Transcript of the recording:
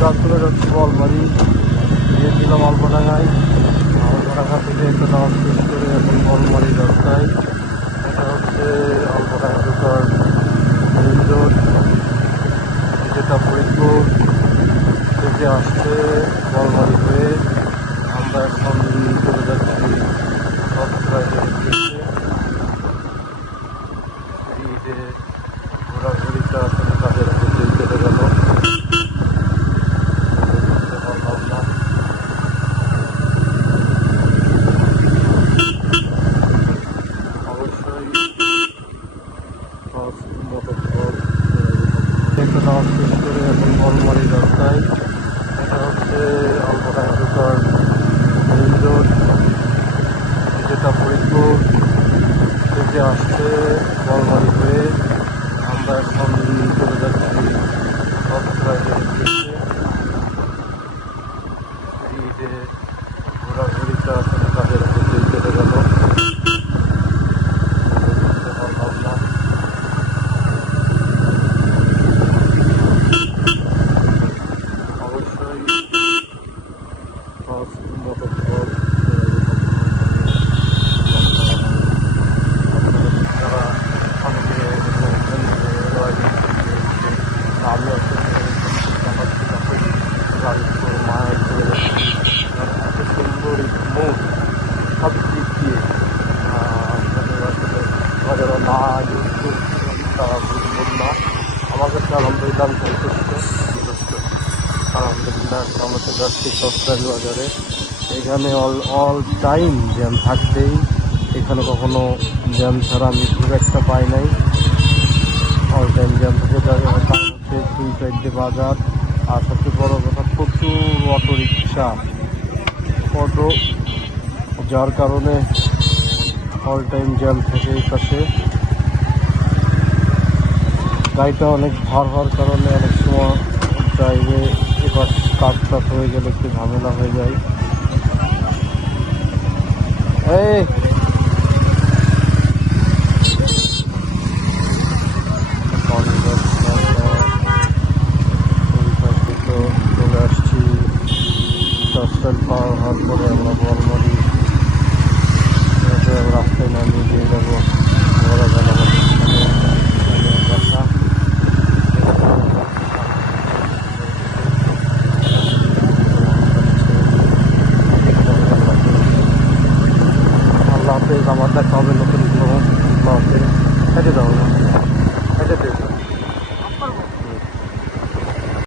চলে যাচ্ছি বলবাড়ি, গিয়েছিলাম অল্পডাঙ্গায়। অল্পডাঙ্গা থেকে একটা নামাজ শেষ করে এখন বলবাড়ির রাস্তায়। এটা হচ্ছে অল্পডাঙ্গা ঢোকার মেইন রোড, যেটা ফরিদপুর থেকে আসছে বলবাড়ি হয়ে। আমরা এখন চলে যাচ্ছি সবস্ক্রাইবের উদ্দেশ্যে। এই যে ঘোরাঘুরিটা আসলে কাজের মধ্যে চলে গেল। একটা নামাজ শেষ করে এখন বলমারি রাস্তায়। এটা হচ্ছে অল্পডাঙ্গা ঢোকার মেইন রোড, যেটা ফরিদপুর থেকে আসছে বলমারি হয়ে। আমরা এখন চলে যাচ্ছি সবস্ক্রাইবের উদ্দেশ্যে। এই যে ঘোরাঘুরিটা আসলে কাজের মধ্যে চলে গেল। সব দিক দিয়ে বাজারে না না আমার কাছে আলহামদুলিল্লাহ আমি সন্তুষ্ট। আলহামদুলিল্লাহ আমরা তো যাচ্ছি সরকারি বাজারে। এখানে অল টাইম জ্যাম থাকবেই, এখানে কখনো জ্যাম ছাড়া আমি খুব একটা পাই নাই। অল টাইম জ্যাম থেকে যাবে, কারণ হচ্ছে 2 সাইডে বাজার। আর সবচেয়ে বড় কথা প্রচুর অটো রিক্সা, যার কারণে অল টাইম জ্যাম থাকে। এই পাশে গাড়িটা অনেক ভার হওয়ার কারণে অনেক সময় ড্রাইভে এবার কাজ হয়ে গেলে একটু ঝামেলা হয়ে যায়। এই চলে আসছি, 10 পার হওয়ার পরে আমরা বলবো